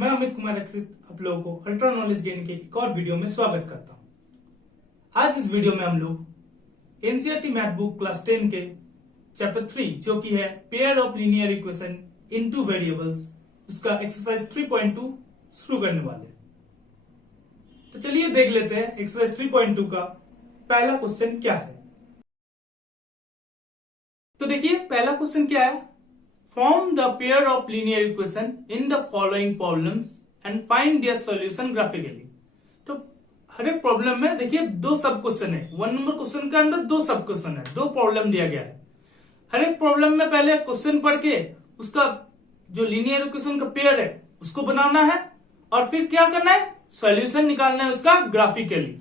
मैं अमित कुमार रक्षित आप लोगों को अल्ट्रा नॉलेज गेन के एक और वीडियो में स्वागत करता हूं। आज इस वीडियो में हम लोग एनसीईआरटी मैथ बुक क्लास 10 के चैप्टर 3 जो कि है pair of linear equation in two variables, उसका एक्सरसाइज 3.2 शुरू करने वाले हैं। तो चलिए देख लेते हैं एक्सरसाइज 3.2 का पहला क्वेश्चन क्या है। तो देखिए पहला क्वेश्चन क्या है, form the pair of linear equation in the following problems and find their solution graphically. तो हर एक प्रॉब्लम में देखिए दो सब क्वेश्चन है, 1 नंबर क्वेश्चन के अंदर दो सब क्वेश्चन है, दो प्रॉब्लम दिया गया है। हर एक प्रॉब्लम में पहले क्वेश्चन पढ़ के उसका जो लीनियर इक्वेशन का पेयर है उसको बनाना है और फिर क्या करना है, सॉल्यूशन निकालना है उसका ग्राफिकली।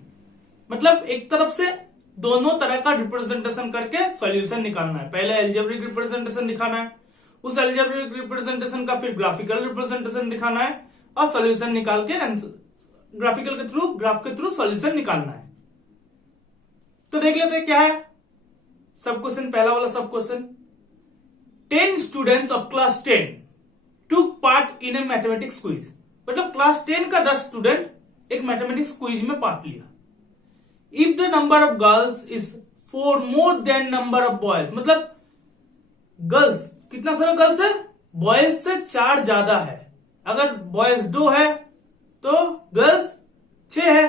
मतलब एक तरफ से दोनों तरह का रिप्रेजेंटेशन करके सॉल्यूशन निकालना है। पहले अलजेब्रिक रिप्रेजेंटेशन दिखाना है, उस अलजेब्रिक रिप्रेजेंटेशन का फिर ग्राफिकल रिप्रेजेंटेशन दिखाना है और सॉल्यूशन निकाल के ग्राफिकल के थ्रू, ग्राफ के थ्रू सॉल्यूशन निकालना है। तो देख लेते हैं क्या है सब क्वेश्चन। पहला वाला सब question, 10 students of class 10 took part in A mathematics quiz. मतलब क्लास 10 का 10 स्टूडेंट एक मैथमेटिक्स क्विज में पार्ट लिया। If the number of girls is 4 more than number of boys, मतलब गर्ल्स कितना सारा गर्ल्स है, बॉयज से 4 ज्यादा है। अगर बॉयज 2 है तो गर्ल्स 6 है,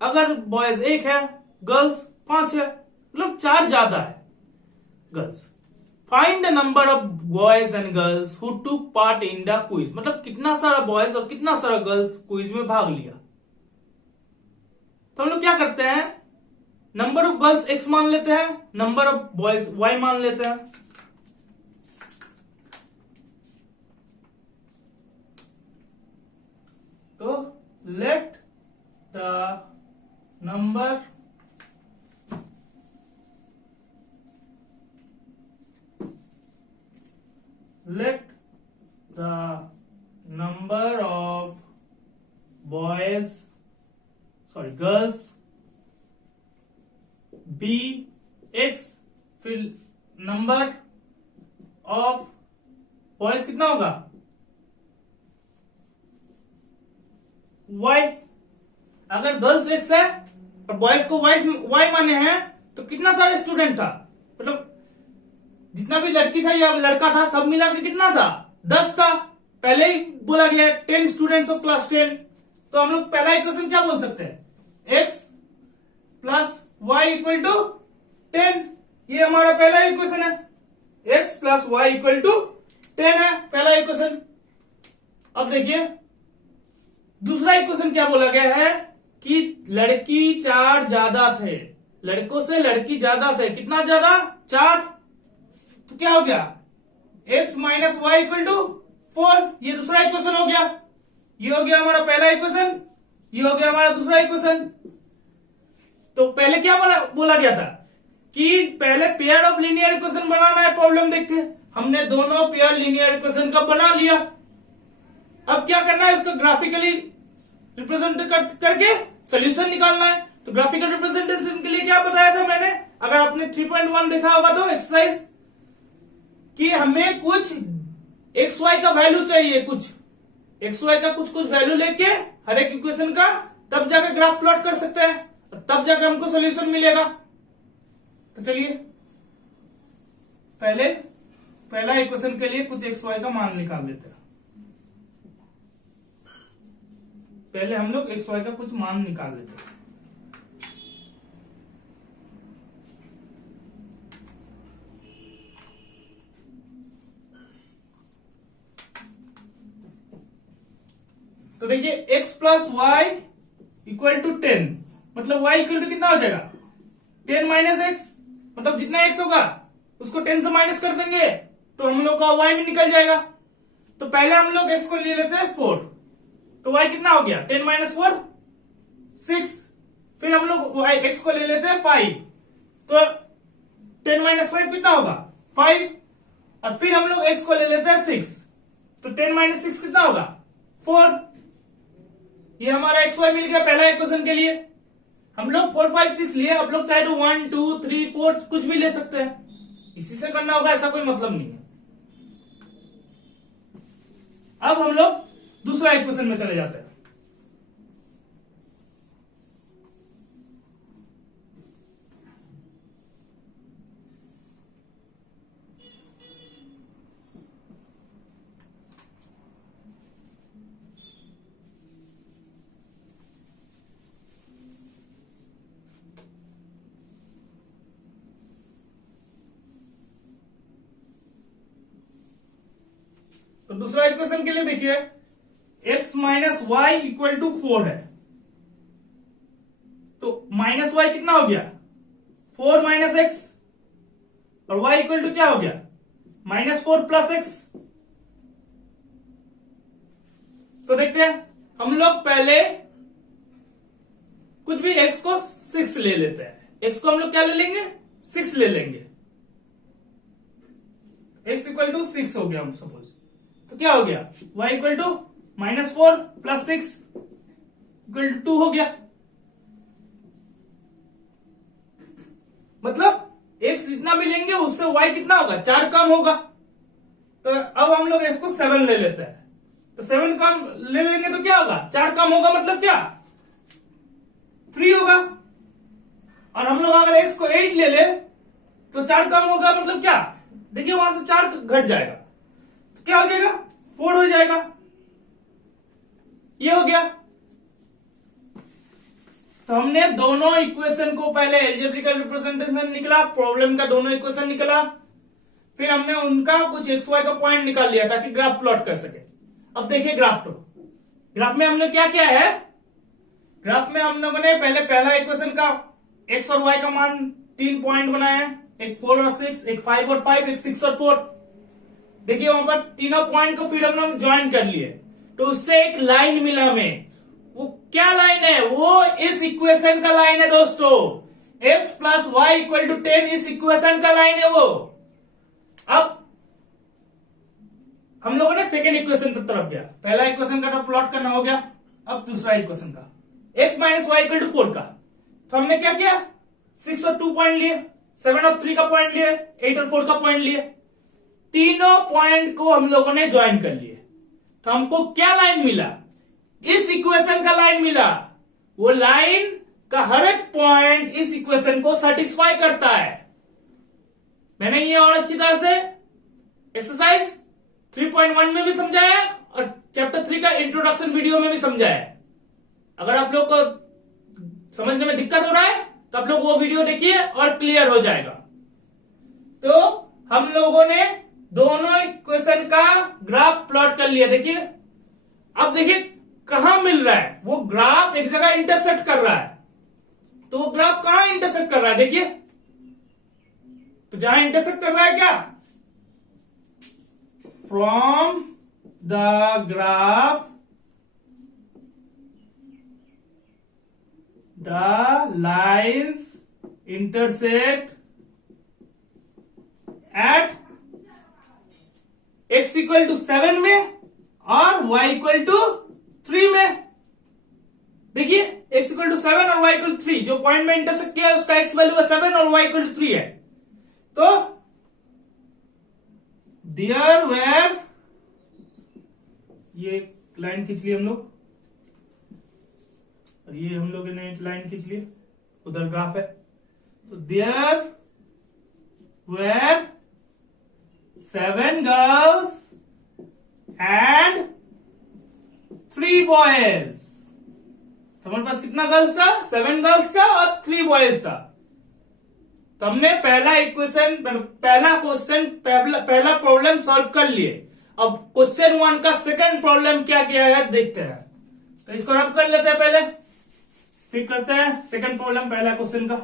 अगर बॉयज 1 है गर्ल्स 5 है, मतलब 4 ज्यादा है girls. Find the number of boys and girls who took part in the quiz. मतलब कितना सारा बॉयज और कितना सारा गर्ल्स क्विज में भाग लिया। तो हम लोग क्या करते हैं, नंबर ऑफ गर्ल्स x मान लेते हैं, नंबर ऑफ बॉयज y मान लेते हैं। तो let the number of boys girls be x, फिर नंबर ऑफ बॉयज कितना होगा y। अगर गर्ल्स x है और बॉयज को y माने हैं तो कितना सारे स्टूडेंट था, मतलब जितना भी लड़की था या लड़का था सब मिला के कितना था, 10 था। पहले ही बोला गया 10 स्टूडेंट्स ऑफ क्लास 10। तो हम लोग पहला इक्वेशन क्या बोल सकते हैं, x plus y equal to 10। ये हमारा पहला इक्वेशन है, x plus y equal to 10 है पहला इक्वेशन। अब देखिए दूसरा इक्वेशन क्या बोला गया है कि लड़की 4 ज्यादा थे, लड़कों से लड़की ज्यादा थे। कितना ज्यादा, 4। तो क्या हो गया, x minus Y equal to 4। ये दूसरा इक्वेशन हो गया। ये हो गया हमारा पहला इक्वेशन, ये हो गया हमारा दूसरा इक्वेशन। तो पहले क्या बोला गया था कि पहले पेयर ऑफ लीनियर इक्वेशन बनाना है प्रॉब्लम देख के। हमने दोनों पेयर लीनियर इक्वेशन का बना लिया। अब क्या करना है, उसको ग्राफिकली रिप्रेजेंट करके सॉल्यूशन निकालना है। तो ग्राफिकल रिप्रेजेंटेशन के लिए क्या बताया था मैंने, अगर आपने 3.1 देखा होगा तो एक्सरसाइज, कि हमें कुछ एक्स वाई का वैल्यू चाहिए, कुछ एक्स वाई का कुछ वैल्यू लेके हर एक इक्वेशन का, तब जाकर ग्राफ प्लॉट कर सकते हैं, तब जाकर हमको सॉल्यूशन मिलेगा। तो चलिए पहला इक्वेशन के लिए कुछ एक्स वाई का मान निकाल लेते हैं। पहले हम लोग एक्स वाई का कुछ मान निकाल लेते हैं। तो देखिए x plus Y equal to 10, मतलब y इक्वल टू कितना हो जाएगा, 10 माइनस एक्स। मतलब जितना x होगा उसको 10 से माइनस कर देंगे तो हम लोग का y में निकल जाएगा। तो पहले हम लोग x को ले लेते हैं 4, तो y कितना हो गया, 10 माइनस 4 6। फिर हम लोग x को ले लेते हैं 5, तो 10 माइनस 5 कितना होगा 5। और फिर हम लोग x को ले लेते हैं 6, तो 10 माइनस 6 कितना होगा 4। ये हमारा एक्स वाई मिल गया पहला इक्वेशन के लिए। हम लोग 4 5 6 लिए, आप लोग चाहे तो 1 2 3 4 कुछ भी ले सकते हैं, इसी से करना होगा, ऐसा कोई मतलब नहीं है। अब हम लोग दूसरा इक्वेशन में चले जाते हैं। तो दूसरा इक्वेशन के लिए देखिए x minus Y equal to 4 है, तो माइनस वाई कितना हो गया 4 माइनस एक्स, और y इक्वल टू क्या हो गया -4 प्लस एक्स। तो देखते हैं, हम लोग पहले कुछ भी x को 6 ले लेते हैं। x को हम लोग क्या ले लेंगे 6 ले लेंगे। x इक्वल टू 6 हो गया हम सपोज, तो क्या हो गया y equal to -4 plus 6 equal to 2 हो गया। मतलब x जितना भी लेंगे उससे y कितना होगा 4 कम होगा। तो अब हम लोग इसको 7 ले लेते हैं, तो 7 कम ले लेंगे तो क्या होगा 4 कम होगा, मतलब क्या 3 होगा। और हम लोग अगर x को 8 ले ले तो 4 कम होगा, मतलब क्या देखिए वहां से 4 घट जाएगा, तो क्या हो जाएगा 4 हो जाएगा। ये हो गया। तो हमने दोनों इक्वेशन को पहले एल्जेब्रिकल रिप्रेजेंटेशन निकला, प्रॉब्लम का दोनों इक्वेशन निकला, फिर हमने उनका कुछ एक्स वाई का पॉइंट निकाल लिया ताकि ग्राफ प्लॉट कर सके। अब देखिए ग्राफ तो ग्राफ में हमने क्या किया है, ग्राफ में हम लोगों ने पहले पहला इक्वेशन का एक्स और वाई का मान 3 पॉइंट बनाया है, एक 4 और 6, एक 5 और 5, एक 6 और 4। देखिए वहां पर तीनों पॉइंट को फिर हम लोग ज्वाइन कर लिए, तो उससे एक लाइन मिला हमें। वो क्या लाइन है, वो इस इक्वेशन का लाइन है दोस्तों, x plus Y equal to 10 इस इक्वेशन का लाइन है वो। अब हम लोगों ने सेकेंड इक्वेशन की तरफ गया, पहला इक्वेशन का तो प्लॉट करना हो गया, अब दूसरा इक्वेशन का x minus Y equal to 4 का। तो हमने क्या किया 6 और 2 पॉइंट लिए, 7 और 3 का पॉइंट लिए, 8 और 4 का पॉइंट लिए, तीनों पॉइंट को हम लोगों ने ज्वाइन कर लिए। तो हमको क्या लाइन मिला, इस इक्वेशन का लाइन मिला। वो लाइन का हर एक पॉइंट इस इक्वेशन को सेटिस्फाई करता है। मैंने ये और अच्छी तरह से एक्सरसाइज 3.1 में भी समझाया और चैप्टर 3 का इंट्रोडक्शन वीडियो में भी समझाया। अगर आप लोग को समझने में दिक्कत हो रहा है तो आप लोग वो वीडियो देखिए और क्लियर हो जाएगा। तो हम लोगों ने दोनों इक्वेशन का ग्राफ प्लॉट कर लिया। देखिए अब देखिए कहां मिल रहा है, वो ग्राफ एक जगह इंटरसेक्ट कर रहा है। तो वो ग्राफ कहां इंटरसेक्ट कर रहा है, देखिए तो जहां इंटरसेक्ट कर रहा है क्या, from the graph the lines intersect at x equal to 7 में और y इक्वल टू 3 में। देखिए x इक्वल टू 7 और y इक्वल टू 3, जो पॉइंट में इंटरसेक्ट किया है उसका x वैल्यू है 7 और y इक्वल टू 3 है। तो देयर वेयर, ये लाइन खींच ली हम लोग और ये हम लोग ने एक लाइन खींच ली, उधर ग्राफ है। तो there where 7 girls and 3 boys। तो हमारे पास कितना गर्ल्स था, 7 गर्ल्स था और 3 बॉयज था। तो हमने पहला इक्वेशन, पहला क्वेश्चन, पहला प्रॉब्लम सॉल्व कर लिए। अब क्वेश्चन 1 का सेकंड प्रॉब्लम क्या किया है देखते हैं। तो इसको रब कर लेते हैं पहले, फिर करते हैं सेकंड प्रॉब्लम पहला क्वेश्चन का।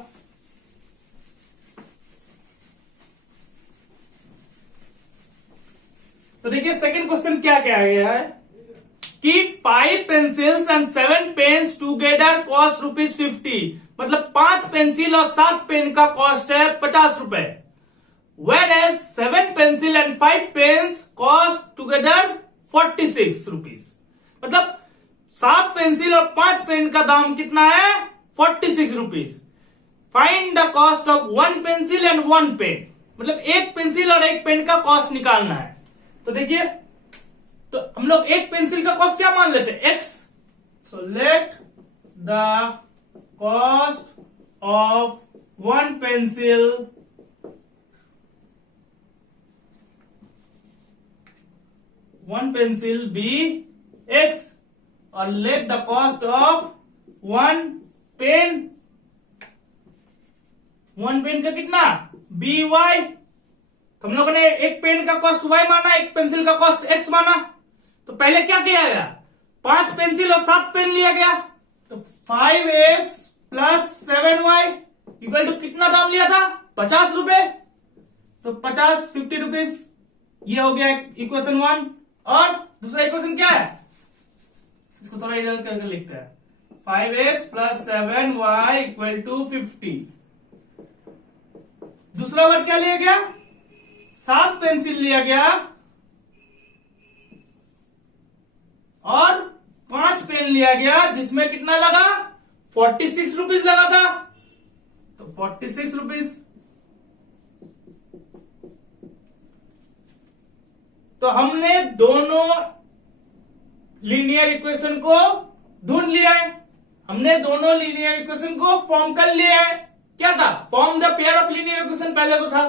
तो देखिए सेकंड क्वेश्चन क्या क्या गया है कि 5 pencils and 7 pens together cost ₹50। मतलब 5 पेंसिल और 7 पेन का कॉस्ट है 50 रुपए। When as 7 pencil and 5 pens cost together 46 rupees. मतलब 7 पेंसिल और 5 पेन का दाम कितना है 46 rupees. Find the cost of 1 pencil and 1 pen. मतलब एक पेंसिल और एक पेन का कॉस्ट निकालना है। तो देखिए, तो हम लोग एक पेंसिल का कॉस्ट क्या मान लेते हैं, X. So let the cost of one pencil B X, और let the cost of one pen का कितना, बी वाई। तो हम लोगों ने एक पेन का कॉस्ट वाई माना, एक पेंसिल का कॉस्ट एक्स माना। तो पहले क्या किया गया, 5 पेंसिल और 7 पेन लिया गया। तो 5x plus 7y equal to कितना दाम लिया था, 50 रुपए। तो 50 रुपीज, ये हो गया इक्वेशन 1। और दूसरा इक्वेशन क्या है, इसको थोड़ा इधर करके लिखते हैं, 5x plus 7y equal to 50। दूसरा वर्ड क्या लिया गया, 7 पेंसिल लिया गया और 5 पेन लिया गया, जिसमें कितना लगा, 46 रुपीज लगा था। तो 46 रुपीज। तो हमने दोनों लीनियर इक्वेशन को ढूंढ लिया है, हमने दोनों लीनियर इक्वेशन को फॉर्म कर लिया है। क्या था, form the pair of linear equation पहले तो था,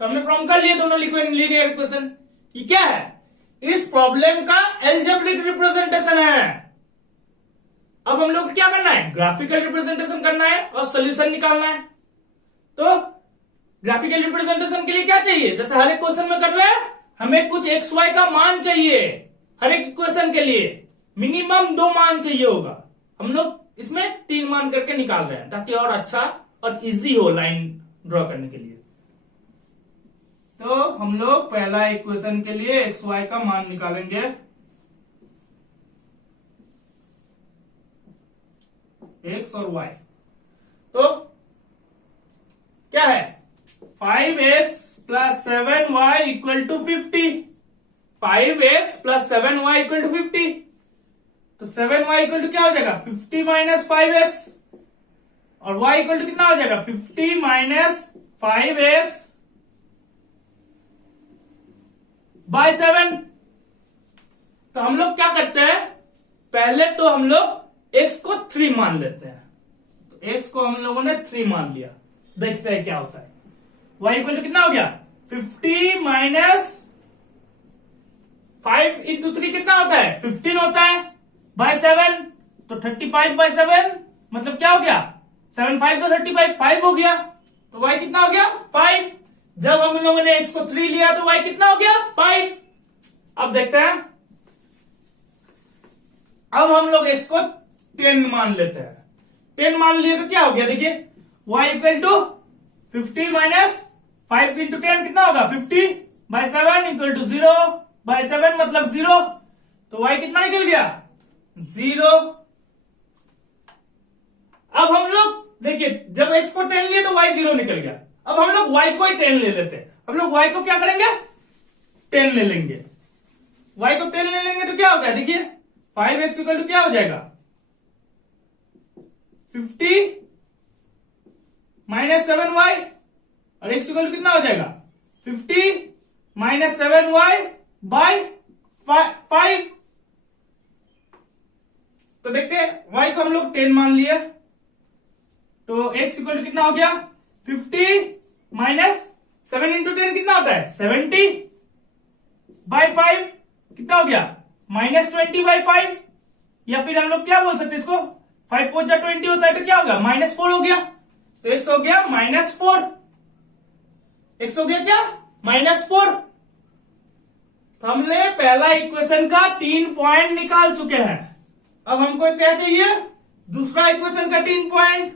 तो हमने फॉर्म कर लिए दोनों लीनियर इक्वेशन। ये क्या है, इस प्रॉब्लम का एल्जेब्रिक रिप्रेजेंटेशन है। अब हम लोग को क्या करना है, ग्राफिकल रिप्रेजेंटेशन करना है और सोल्यूशन निकालना है। तो ग्राफिकल रिप्रेजेंटेशन के लिए क्या चाहिए, जैसे हर एक क्वेश्चन में कर रहे हैं, हमें कुछ एक्स वाई का मान चाहिए। हर एक इक्वेशन के लिए मिनिमम 2 मान चाहिए होगा। हम लोग इसमें 3 मान करके निकाल रहे हैं ताकि और अच्छा और इजी हो लाइन ड्रॉ करने के लिए। तो हम लोग पहला इक्वेशन के लिए एक्स वाई का मान निकालेंगे। एक्स और वाई तो क्या है, 5x plus 7y equal to 50। 5x plus 7y equal to 50। तो 7y इक्वल टू क्या हो जाएगा, 50 माइनस 5x, और y इक्वल टू कितना हो जाएगा, 50 माइनस 5x बाय 7। तो हम लोग क्या करते हैं, पहले तो हम लोग x को 3 मान लेते हैं। तो x को हम लोगों ने 3 मान लिया, देखते हैं क्या होता है। y इक्वल टू कितना हो गया, 50 माइनस 5 इंटू 3 कितना होता है, 15 होता है, बाय 7। तो 35 बाय 7 मतलब क्या हो गया, 7 5 से 35, 5 हो गया। तो y कितना हो गया, 5। जब हम लोगों ने x को 3 लिया तो y कितना हो गया, 5। अब देखते हैं, अब हम लोग x को 10 मान लेते हैं। 10 मान लिए तो क्या हो गया, देखिए y equal to 50 minus 5 into 10 कितना होगा, 50 बाय 7 इक्वल टू 0 बाय 7 मतलब 0। तो y कितना निकल गया, 0। अब हम लोग देखिए, जब x को 10 लिए तो y 0 निकल गया। अब हम लोग y को ही 10 ले लेते हैं। हम लोग y को क्या करेंगे, 10 ले लेंगे। y को 10 ले लेंगे तो क्या होगा, देखिए 5x इक्वल टू क्या हो जाएगा, 50 माइनस 7y, और x इक्वल टू कितना हो जाएगा, 50 माइनस 7y बाय 5। तो देखते हैं, y को हम लोग 10 मान लिया, तो x इक्वल टू कितना हो गया, 50 माइनस 7 इंटू 10 कितना होता है, 70 बाय 5 कितना हो गया, माइनस 20 बाय 5। या फिर हम लोग क्या बोल सकते हैं इसको, 5 4 जा 20 होता है तो क्या होगा, -4 हो गया। तो x हो गया -4। x हो गया क्या, -4। तो हमने पहला इक्वेशन का 3 पॉइंट निकाल चुके हैं। अब हमको क्या चाहिए, दूसरा इक्वेशन का 3 पॉइंट।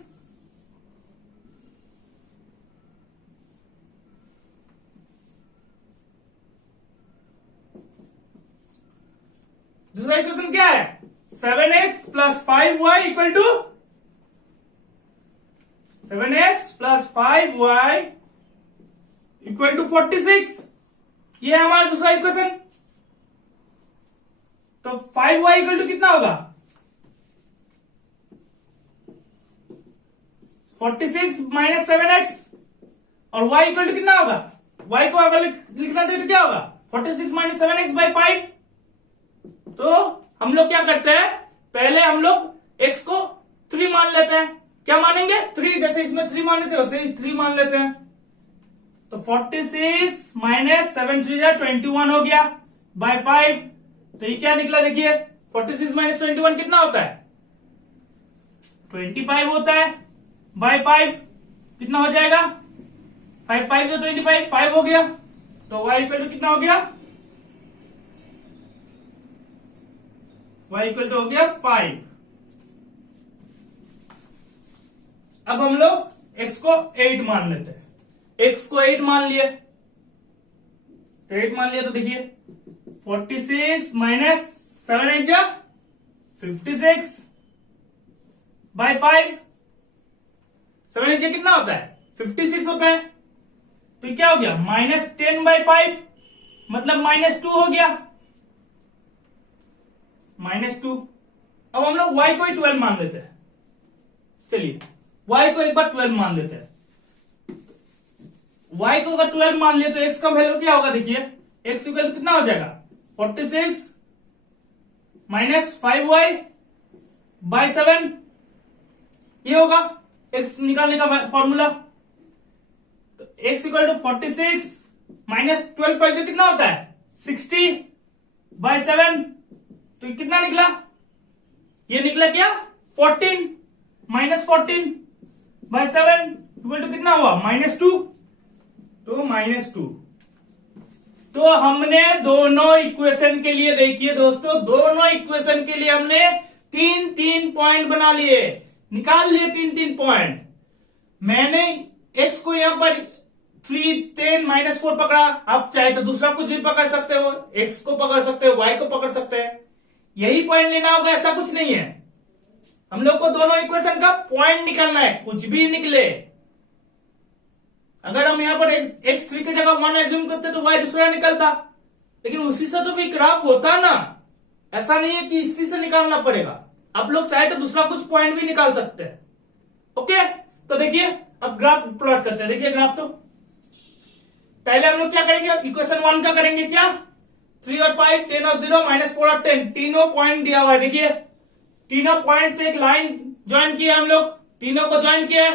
दूसरा इक्वेशन क्या है, 7x plus 5y equal to 7x plus 5y equal to 46। ये है हमारा दूसरा इक्वेशन। तो 5y इक्वल टू कितना होगा, 46 माइनस 7x, और y इक्वल टू कितना होगा, y को अगर लिखना चाहिए तो क्या होगा, 46 माइनस 7x बाई 5। तो हम लोग क्या करते हैं, पहले हम लोग x को 3 मान लेते हैं। क्या मानेंगे? 3, जैसे इसमें 3 मान लेते हैं वैसे 3 मान लेते हैं। तो 46 माइनस 7 3 21 हो गया बाय 5। तो ये क्या निकला देखिए, 46 माइनस 21 कितना होता है? 25 होता है बाय 5 कितना हो जाएगा? 5 5 जो 25, 5 हो गया। तो y इक्वल टू कितना हो गया? y इक्वल टू हो गया 5। अब हम लोग x को 8 मान लेते हैं। x को 8 मान लिए, तो 8 मान लिया तो देखिए 46 माइनस 7 8 जा 56 बाय 5। 7 8 जा कितना होता है? 56 होता है। तो क्या हो गया? माइनस 10 बाय 5 मतलब -2 हो गया, -2। अब हम लोग y को 12 मान लेते हैं। चलिए y को एक बार 12 मान लेते हैं। y को अगर 12 मान लिया तो x का वैल्यू क्या होगा? देखिए x इक्वल कितना हो जाएगा? 46 माइनस 5y बाय 7, ये होगा x निकालने का फॉर्मूला। तो x इक्वल टू 46 माइनस 12 5 कितना होता है? 60 बाय 7। तो कितना निकला? ये निकला क्या? 14 माइनस 14 बाय 7 इक्वल टू कितना हुआ? -2। तो -2। तो हमने दोनों इक्वेशन के लिए, देखिए दोस्तों, दोनों इक्वेशन के लिए हमने 3 पॉइंट बना लिए, निकाल लिए 3 पॉइंट। मैंने x को यहां पर 3 10 -4 पकड़ा। आप चाहे तो दूसरा कुछ भी पकड़ सकते हो, x को पकड़ सकते हो, y को पकड़ सकते हैं, यही पॉइंट लेना होगा, ऐसा कुछ नहीं है। हम लोग को दोनों इक्वेशन का पॉइंट निकालना है, कुछ भी निकले। अगर हम यहां पर x3 की जगह 1 एज्यूम करते तो y दूसरा निकलता, लेकिन उसी से तो भी ग्राफ होता ना। ऐसा नहीं है कि इसी से निकालना पड़ेगा, आप लोग चाहे तो दूसरा कुछ पॉइंट भी निकाल सकते हैं। ओके, तो देखिए अब ग्राफ प्लॉट करते हैं। देखिए ग्राफ, तो पहले हम लोग क्या करेंगे? इक्वेशन 1 का करेंगे क्या? 3 और 5, 10 और 0, -4 और 10, तीनों पॉइंट दिया हुआ है। देखिए तीनों पॉइंट से एक लाइन ज्वाइन किया हम लोग, तीनों को ज्वाइन किया।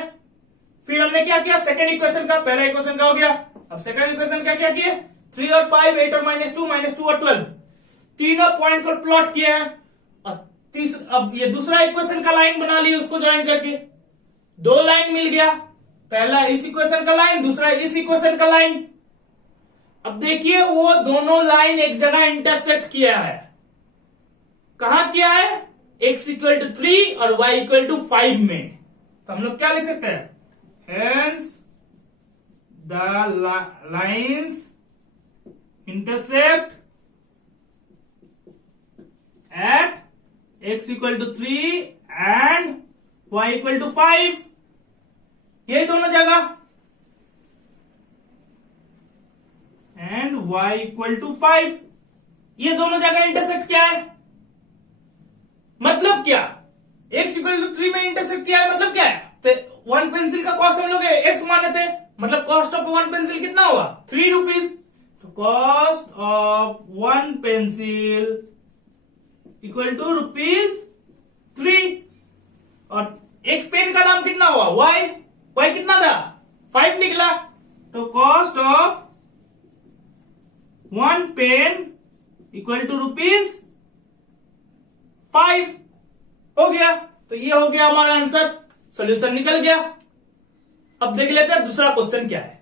फिर हमने क्या किया? सेकंड इक्वेशन का, पहला इक्वेशन का हो गया। अब सेकंड इक्वेशन का क्या किया? 3 और 5, 8 और -2 और 12, तीनों पॉइंट को प्लॉट किया है। और अब ये दूसरा इक्वेशन का लाइन बना ली उसको ज्वाइन करके, 2 लाइन मिल गया। पहला इस इक्वेशन का लाइन, दूसरा इस इक्वेशन का लाइन। अब देखिए वो दोनों लाइन एक जगह इंटरसेक्ट किया है। कहां किया है? x इक्वल टू 3 और y इक्वल टू 5 में। तो हम लोग क्या लिख सकते हैं? Hence the lines intersect at x equal to 3 and y equal to 5, यही दोनों जगह, and y equal to 5, ये दोनों जगह इंटरसेक्ट किया है। मतलब क्या? x इक्वल टू 3 में इंटरसेक्ट किया है, मतलब क्या है? 1 पेंसिल का कॉस्ट हम लोग x माने थे, मतलब कॉस्ट ऑफ 1 पेंसिल कितना हुआ? 3 रुपीज। तो cost of 1 pencil equal to ₹3। और एक पेन का दाम कितना हुआ? y कितना था? 5 निकला। तो cost of 1 pen equal to ₹5 हो गया। तो ये हो गया हमारा आंसर, सॉल्यूशन निकल गया। अब देख लेते हैं दूसरा क्वेश्चन क्या है।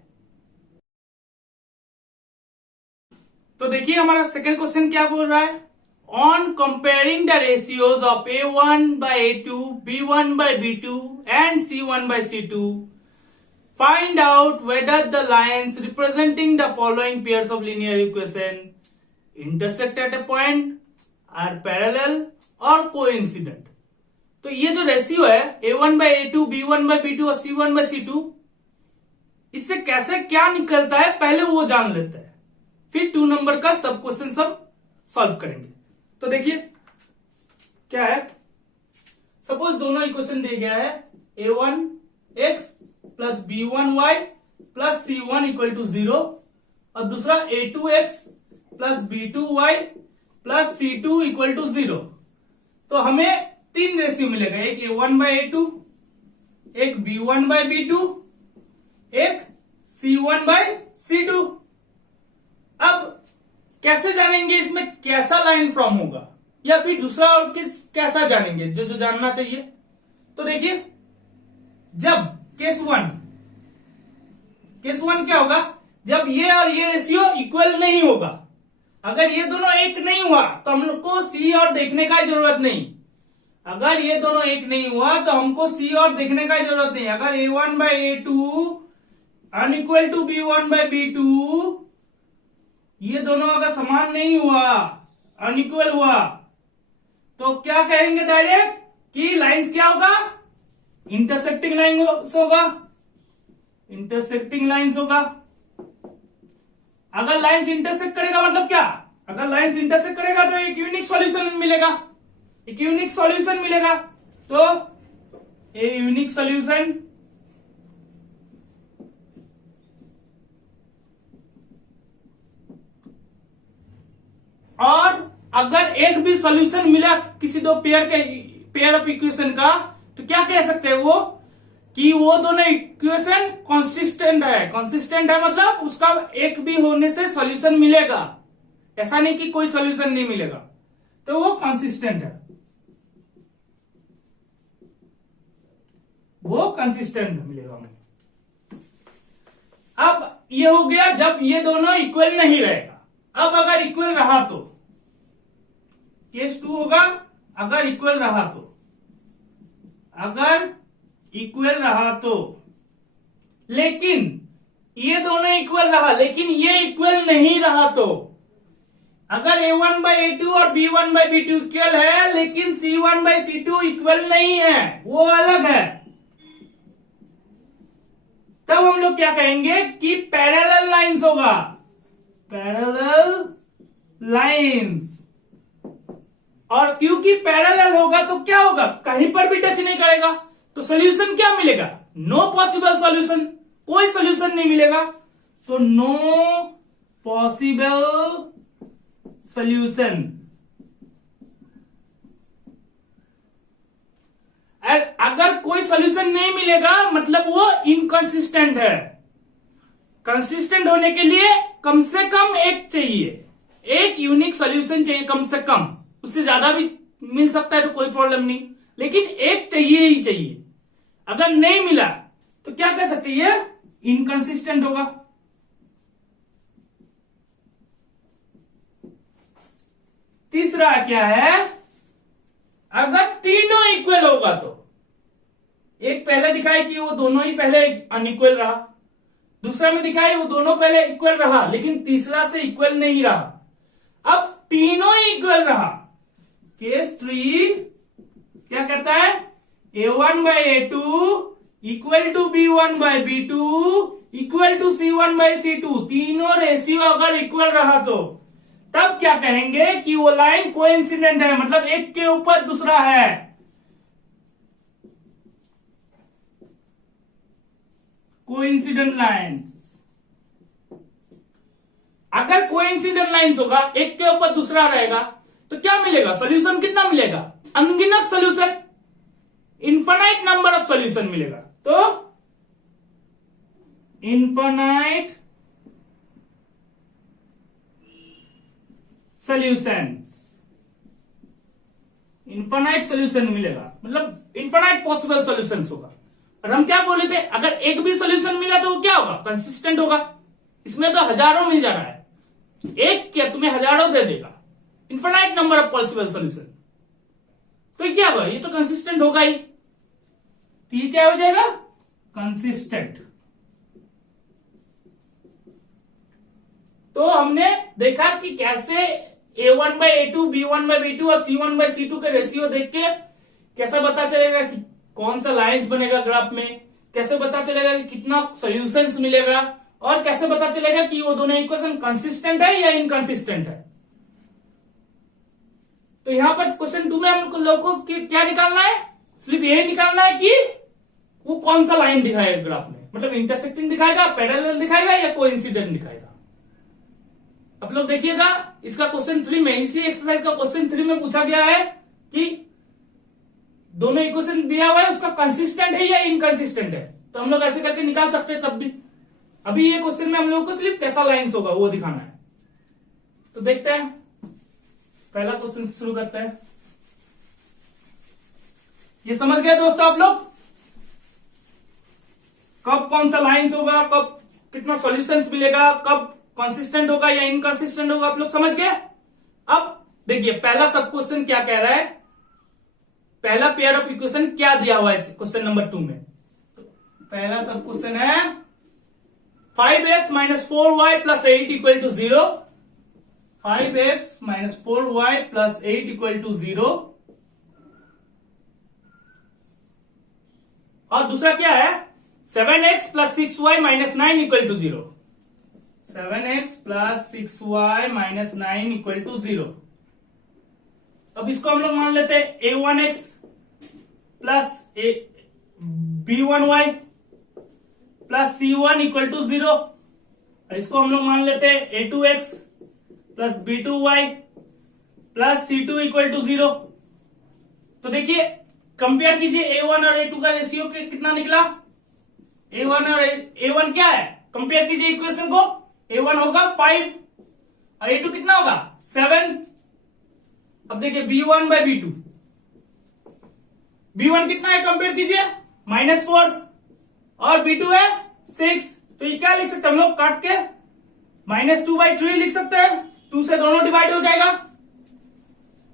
तो देखिए हमारा सेकंड क्वेश्चन क्या बोल रहा है? On comparing the ratios of a1 by a2, b1 by b2 and c1 by c2, find out whether the lines representing the following pairs of linear equation intersect at a point, are parallel or coincident। तो ये जो ratio है a1 by a2, b1 by b2 और c1 by c2, इससे कैसे क्या निकलता है पहले वो जान लेते हैं, फिर 2 नंबर का सब क्वेश्चन सब सॉल्व करेंगे। तो देखिए क्या है, सपोज दोनों इक्वेशन दिया गया है a1x plus b1y plus c1 equal to 0 और दूसरा a2x plus b2y plus C2 equal to 0। तो हमें 3 रेशियो मिलेगा, एक A1/A2, एक B1/B2, एक C1/C2। अब कैसे जानेंगे इसमें कैसा लाइन फॉर्म होगा, या फिर दूसरा और कैसा जानेंगे जो जानना चाहिए। तो देखिए, जब केस वन क्या होगा, जब ये और ये रेशियो इक्वल नहीं होगा, अगर ये दोनों एक नहीं हुआ तो हम लोग को सी और देखने का जरूरत नहीं। अगर ये दोनों एक नहीं हुआ तो हमको सी और देखने का जरूरत नहीं। अगर A1/A2 अनइक्वल टू B1/B2, ये दोनों अगर समान नहीं हुआ, अनइक्वल हुआ, तो क्या कहेंगे डायरेक्ट कि लाइंस क्या होगा, इंटरसेक्टिंग लाइंस होगा, इंटरसेक्टिंग लाइंस होगा। अगर लाइंस इंटरसेक्ट करेगा मतलब क्या, अगर लाइंस इंटरसेक्ट करेगा तो एक यूनिक सॉल्यूशन मिलेगा, एक यूनिक सॉल्यूशन मिलेगा। तो ए यूनिक सॉल्यूशन, और अगर एक भी सॉल्यूशन मिला किसी दो पेयर ऑफ इक्वेशन का, तो क्या कह सकते हैं वो, कि वो दोनों इक्वेशन कंसिस्टेंट है। कंसिस्टेंट है मतलब उसका एक भी होने से सॉल्यूशन मिलेगा, ऐसा नहीं कि कोई सॉल्यूशन नहीं मिलेगा, तो वो कंसिस्टेंट है, वो कंसिस्टेंट मिलेगा हमें। अब ये हो गया जब ये दोनों इक्वल नहीं रहेगा। अब अगर इक्वल रहा तो केस 2 होगा, अगर इक्वल रहा तो, अगर इक्वल रहा तो, लेकिन ये दोनों इक्वल रहा लेकिन ये इक्वल नहीं रहा तो, अगर A1/A2 और B1/B2 इक्वल है लेकिन C1/C2 इक्वल नहीं है, वो अलग है, तब हम लोग क्या कहेंगे कि पैरेलल लाइंस होगा, पैरेलल लाइंस। और क्योंकि पैरेलल होगा तो क्या होगा, कहीं पर भी टच नहीं करेगा, तो सोल्यूशन क्या मिलेगा, नो पॉसिबल सोल्यूशन, कोई सोल्यूशन नहीं मिलेगा, तो नो पॉसिबल सोल्यूशन। अगर कोई सोल्यूशन नहीं मिलेगा मतलब वो इनकंसिस्टेंट है। कंसिस्टेंट होने के लिए कम से कम एक चाहिए, एक यूनिक सॉल्यूशन चाहिए कम से कम, उससे ज्यादा भी मिल सकता है तो कोई प्रॉब्लम नहीं, लेकिन एक चाहिए ही चाहिए। अगर नहीं मिला तो क्या कह सकते हैं, इनकंसिस्टेंट होगा। तीसरा क्या है, अगर तीनों इक्वल होगा तो, एक पहले दिखाई कि वो दोनों ही पहले अनइक्वल रहा, दूसरा में दिखाई वो दोनों पहले इक्वल रहा लेकिन तीसरा से इक्वल नहीं रहा, अब तीनों ही इक्वल रहा। केस 3 क्या कहता है, A1/A2 equal to B1/B2 equal to C1/C2, तीनों रेशियो अगर इक्वल रहा तो तब क्या कहेंगे कि वो लाइन कोइंसिडेंट है, मतलब एक के ऊपर दूसरा है। कोइंसिडेंट लाइन्स, अगर कोइंसिडेंट लाइन्स होगा, एक के ऊपर दूसरा रहेगा, तो क्या मिलेगा, सोल्यूशन कितना मिलेगा, अनगिनत solution, infinite number of solution मिलेगा। तो इन्फिनाइट सॉल्यूशंस, इन्फिनाइट सॉल्यूशन मिलेगा, मतलब इन्फिनाइट पॉसिबल सॉल्यूशंस होगा। और हम क्या बोले थे, अगर एक भी सॉल्यूशन मिला तो वो क्या होगा, कंसिस्टेंट होगा। इसमें तो हजारों मिल जा रहा है, एक क्या तुम्हें हजारों दे देगा, infinite number of possible solution, तो ये क्या होगा, ये तो कंसिस्टेंट होगा ही। तो ये क्या हो जाएगा, कंसिस्टेंट। तो हमने देखा कि कैसे A1/A2, B1/B2 और C1/C2 के रेशियो देख के कैसा पता चलेगा कि कौन सा लाइंस बनेगा ग्राफ में, कैसे पता चलेगा कि कितना सॉल्यूशंस मिलेगा, और कैसे पता चलेगा कि वो दोनों इक्वेशन कंसिस्टेंट है या इनकंसिस्टेंट है। तो यहां पर क्वेश्चन 2 में हम लोग को क्या निकालना है, सिर्फ ये निकालना है कि वो कौन सा लाइन दिखाएगा ग्राफ में, मतलब इंटरसेक्टिंग दिखाएगा, पैरेलल दिखाएगा या कोइंसिडेंट दिखाएगा। आप लोग देखिएगा, इसका क्वेश्चन 3 में, इसी एक्सरसाइज का क्वेश्चन 3 में पूछा गया है कि दोनों इक्वेशन दिया हुआ है, उसका कंसिस्टेंट है या इनकंसिस्टेंट है। तो हम लोग ऐसे करके निकाल सकते हैं तब भी। अभी ये क्वेश्चन में हम लोग को सिर्फ कैसा लाइंस होगा वो दिखाना है। तो देखते हैं, पहला क्वेश्चन शुरू करते हैं। ये समझ गए दोस्तों आप लोग, कब कौन सा लाइंस होगा, कब कितना सॉल्यूशंस मिलेगा, कब कंसिस्टेंट होगा या इनकंसिस्टेंट होगा, आप लोग समझ गए। अब देखिए पहला सब क्वेश्चन क्या कह रहा है, पहला पेयर ऑफ इक्वेशन क्या दिया हुआ है क्वेश्चन नंबर 2 में। तो पहला सब क्वेश्चन है 5x - 4y + 8 = 0। 5x - 4y + 8 = 0। और दूसरा क्या है 7x + 6y - 9 = 0। 7x + 6y - 9 = 0। अब इसको हम लोग मान लेते हैं a1x + b1y + c1 = 0। इसको हम लोग मान लेते हैं a2x + b2y + c2 = 0। तो देखिए कंपेयर कीजिए a1 और a2 का रेशियो कितना निकला। a1 और a1 क्या है, कंपेयर कीजिए इक्वेशन को। a1 होगा 5 और a2 कितना होगा 7। अब देखिए b1/b2, b1 कितना है कंपेयर कीजिए -4 और b2 है 6। तो ये क्या लिख सकते हैं हम लोग, काट के -2/3 लिख सकते हैं, 2 से दोनों डिवाइड हो जाएगा।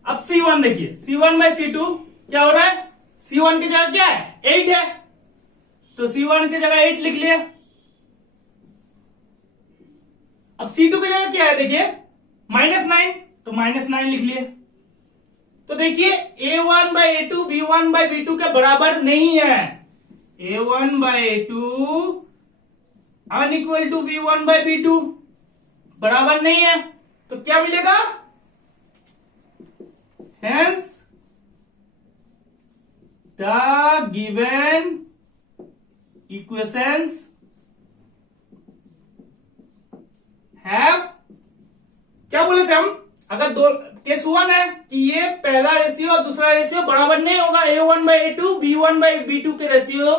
अब c1 देखिए, c1/c2 क्या हो रहा है, c1 की जगह क्या है 8 है, तो c1 की जगह 8 लिख लिया। अब c2 की जगह क्या है देखिए -9, तो -9 लिख लिए। तो देखिए a1/a2 b1/b2 के बराबर नहीं है। a1/a2 अनइक्वल टू b1/b2 बराबर नहीं है, तो क्या मिलेगा, hence the given equations have, क्या बोले थे हम, अगर दो केस 1 है कि ये पहला रेशियो और दूसरा रेशियो बराबर नहीं होगा, a1/a2 b1/b2 के रेशियो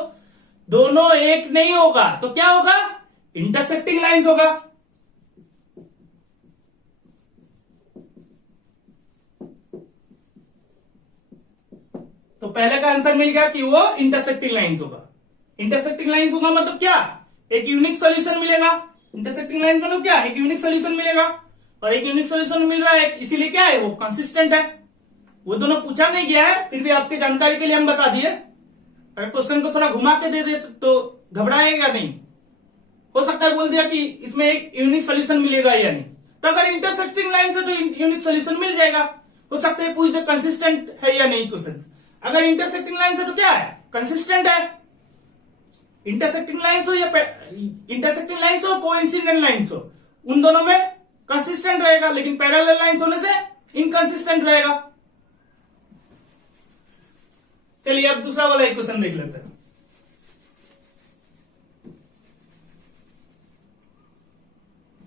दोनों एक नहीं होगा, तो क्या होगा, इंटरसेक्टिंग लाइंस होगा। तो पहले का आंसर मिल गया कि वो इंटरसेक्टिंग लाइंस होगा। इंटरसेक्टिंग लाइंस होगा मतलब क्या, एक यूनिक सॉल्यूशन मिलेगा। इंटरसेक्टिंग लाइन मतलब क्या, एक यूनिक सॉल्यूशन मिलेगा, और एक यूनिक सॉल्यूशन मिल रहा है इसीलिए क्या है वो कंसिस्टेंट है। वो दोनों पूछा नहीं गया है, फिर भी आपकी जानकारी के लिए हम बता दिए। अगर क्वेश्चन को थोड़ा घुमा के दे दे तो घबराएगा नहीं, हो सकता है बोल दिया कि इसमें एक यूनिक सॉल्यूशन मिलेगा या नहीं। तो अगर इंटरसेक्टिंग लाइन से तो यूनिक सॉल्यूशन मिल जाएगा। हो सकता है पूछ दे कंसिस्टेंट है या नहीं क्वेश्चन। अगर इंटरसेक्टिंग लाइन से तो क्या है, कंसिस्टेंट है। इंटरसेक्टिंग लाइंस हो या इंटरसेक्टिंग लाइंस हो कोइंसिडेंट लाइंस हो, उन दोनों में कंसिस्टेंट रहेगा, लेकिन पैरेलल लाइंस होने से इनकंसिस्टेंट रहेगा। चलिए अब दूसरा वाला इक्वेशन देख लेते हैं।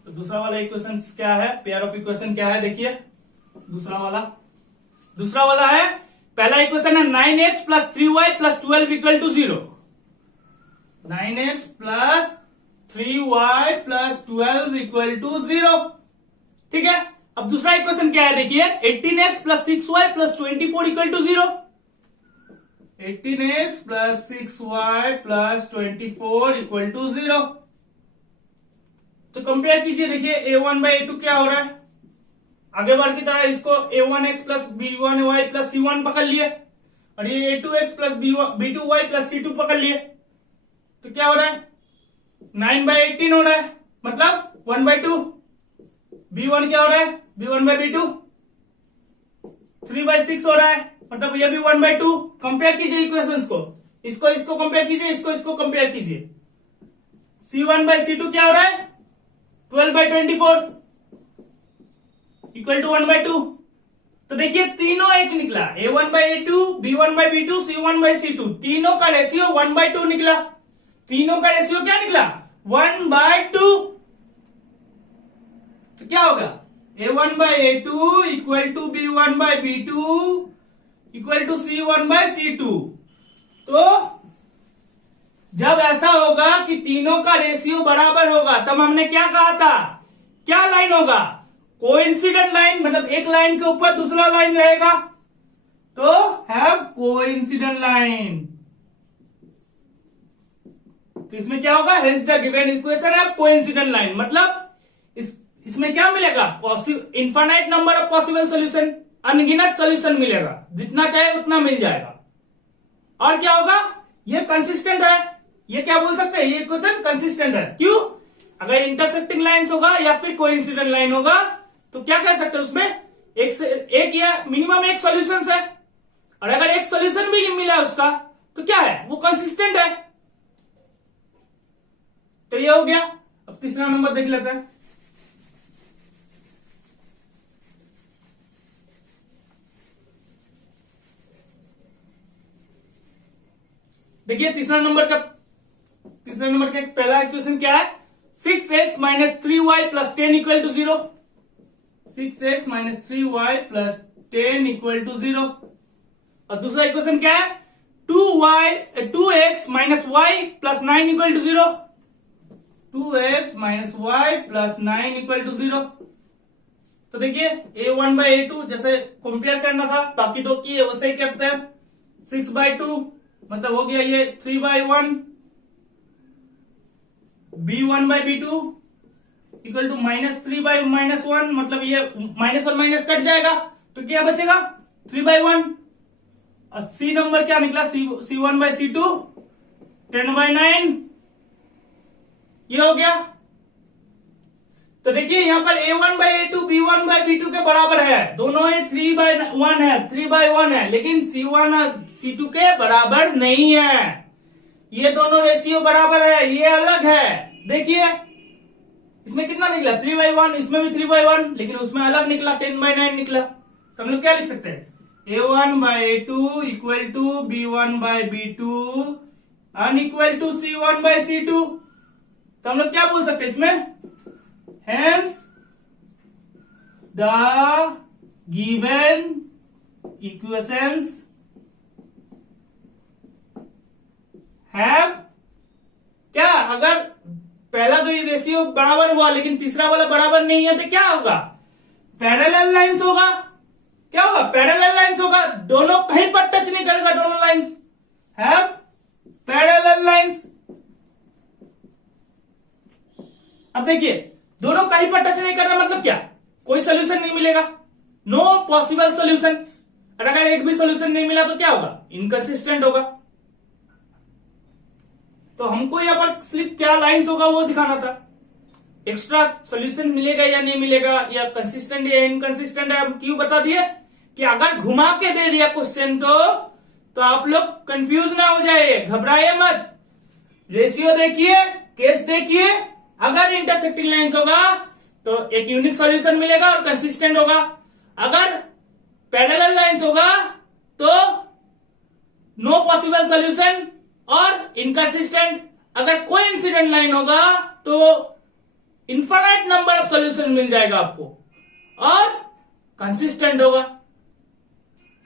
तो दूसरा वाला इक्वेशन क्या है, पेयर ऑफ इक्वेशन क्या है, देखिए दूसरा वाला है, पहला इक्वेशन है 9x + 3y + 12 = 0। 9x + 3y + 12 = 0, ठीक है। अब दूसरा इक्वेशन क्या है देखिए 18x + 6y + 24 = 0। 18x + 6y + 24 = 0। तो कंपेयर कीजिए, देखिए a1/a2 क्या हो रहा है, आगे बढ़ की तरह इसको a1x + b1y + c1 पकड़ लिए, और ये a2x + b2y + c2 पकड़ लिए। तो क्या हो रहा है 9/18 हो रहा है, मतलब 1/2। b1 क्या हो रहा है b1/b2 3/6 हो रहा है, मतलब ये भी 1/2। कंपेयर कीजिए इक्वेशंस को, इसको कंपेयर कीजिए, इसको कंपेयर कीजिए। c1/c2 क्या हो रहा है 12/24 = 1/2। तो देखिए तीनों एक निकला, a1/a2 b1/b2 c1/c2, तीनों का रेशियो 1/2 निकला। तीनों का रेशियो क्या निकला 1/2। तो क्या होगा a1/a2 equal to b1/b2 equal to c1/c2। तो जब ऐसा होगा कि तीनों का रेशियो बराबर होगा तब हमने क्या कहा था, क्या लाइन होगा, कोइंसिडेंट लाइन, मतलब एक लाइन के ऊपर दूसरा लाइन रहेगा तो हैव कोइंसिडेंट लाइन। तो इसमें क्या होगा, hence the given equation have coincident line, मतलब इसमें क्या मिलेगा, infinite number of possible solution, अनगिनत सॉल्यूशन मिलेगा, जितना चाहे उतना मिल जाएगा। और क्या होगा, ये कंसिस्टेंट है, ये क्या बोल सकते हैं, ये इक्वेशन कंसिस्टेंट है। क्यों, अगर इंटरसेक्टिंग लाइंस होगा या फिर कोइंसिडेंट लाइन होगा तो क्या कह सकते हैं, उसमें एक या मिनिमम एक सॉल्यूशन है, और अगर एक सॉल्यूशन भी मिला उसका तो क्या है, वो कंसिस्टेंट है। तो ये हो गया। अब तीसरा नंबर देख लेते हैं। देखिए तीसरा नंबर का पहला इक्वेशन क्या है, 6x minus 3y plus 10 equal to 0। 6x minus 3y plus 10 equal to 0। और दूसरा इक्वेशन क्या है, 2x minus y plus 9 equal to 0। 2x minus y plus 9 equal to 0। तो देखिए a1/a2 जैसे कंपेयर करना था, बाकी दो की वैसे ही करते हैं। 6/2 मतलब हो गया ये 3/1, b1/b2 इक्वल टू -3/-1, मतलब ये माइनस और माइनस कट जाएगा तो क्या बचेगा 3/1। और सी नंबर क्या निकला, c1/c2 10/9, ये हो गया। तो देखिए यहां पर a1/a2 b1/b2 के बराबर है, दोनों ये 3/1 है, लेकिन c1 और c2 के बराबर नहीं है। ये दोनों रेशियो बराबर है, ये अलग है। देखिए इसमें कितना निकला 3/1, इसमें भी 3/1, लेकिन उसमें अलग निकला 10/9 निकला। तो हम लोग क्या लिख सकते हैं, a1/a2 equal to b1/b2 unequal to c1/c2। तो हम लोग क्या बोल सकते हैं इसमें, hence the given equations have क्या, अगर पहला तो ये रेशियो बराबर हुआ लेकिन तीसरा वाला बराबर नहीं है तो क्या होगा, पैरेलल लाइंस होगा। क्या होगा, पैरेलल लाइंस होगा, दोनों कहीं पर टच नहीं करेगा, दोनों लाइंस हैव पैरेलल लाइंस। अब देखिए दोनों कहीं पर टच नहीं कर रहा, मतलब क्या, कोई सोल्यूशन नहीं मिलेगा, नो पॉसिबल सोल्यूशन। और अगर एक भी सोल्यूशन नहीं मिला तो क्या होगा, इनकंसिस्टेंट होगा। तो हमको यहां पर सिर्फ क्या लाइंस होगा वो दिखाना था, एक्स्ट्रा सोल्यूशन मिलेगा या नहीं मिलेगा, या कंसिस्टेंट या इनकंसिस्टेंट है। हम क्यों बता दिए कि अगर घुमा के दे दिया क्वेश्चन तो आप लोग कंफ्यूज ना हो जाए, घबराइए मत। रेशियो देखिए, केस देखिए, अगर इंटरसेक्टिंग लाइंस होगा तो एक यूनिक सॉल्यूशन मिलेगा और कंसिस्टेंट होगा। अगर पैरेलल लाइंस होगा तो नो पॉसिबल सॉल्यूशन और इनकंसिस्टेंट। अगर कोइंसिडेंट लाइन होगा तो इनफाइनाइट नंबर ऑफ सॉल्यूशन मिल जाएगा आपको और कंसिस्टेंट होगा।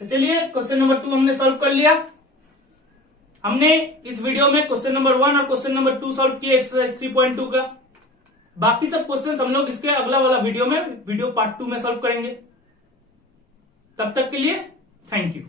तो चलिए क्वेश्चन नंबर 2 हमने सॉल्व कर लिया। हमने इस वीडियो में क्वेश्चन नंबर 1 और क्वेश्चन नंबर 2 सॉल्व किए एक्सरसाइज 3.2 का। बाकी सब क्वेश्चंस हम लोग इसके अगला वाला वीडियो पार्ट 2 में सॉल्व करेंगे। तब तक के लिए थैंक यू।